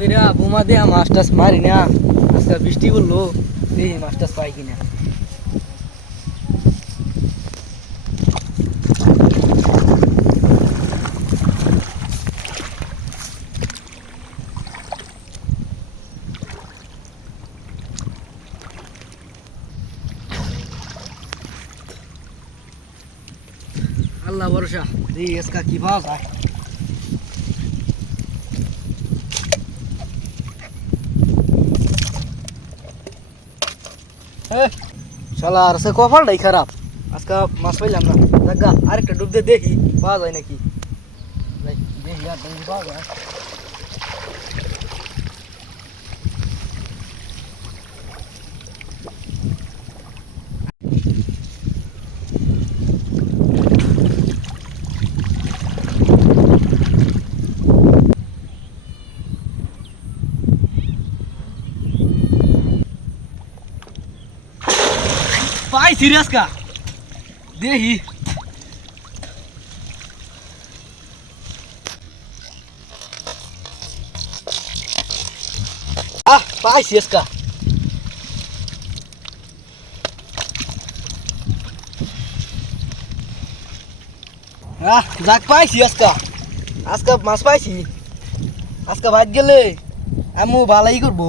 মেরা বোমা দিয়া মাছ টাছ মারি না, আজকে বৃষ্টি বললো এই মাছ টাছ পাই কিনা। আল্লাহ ভরসা, এই আজকে কি পাওয়া যায়। শালার সে কপালটাই খারাপ, আজকে মাছ পাইলাম না। দেখা আরেকটা ডুব দিয়ে দেখি পাওয়া যায় নাকি। দেখি আর পাওয়া যায়। পাই সিরিয়াস কা দেখি। পাইছি আজকা। যাক পাইছি আজকা, আজকা মাছ পাইছি। আজকা ভাত গেলে আমি ভালাই করবো।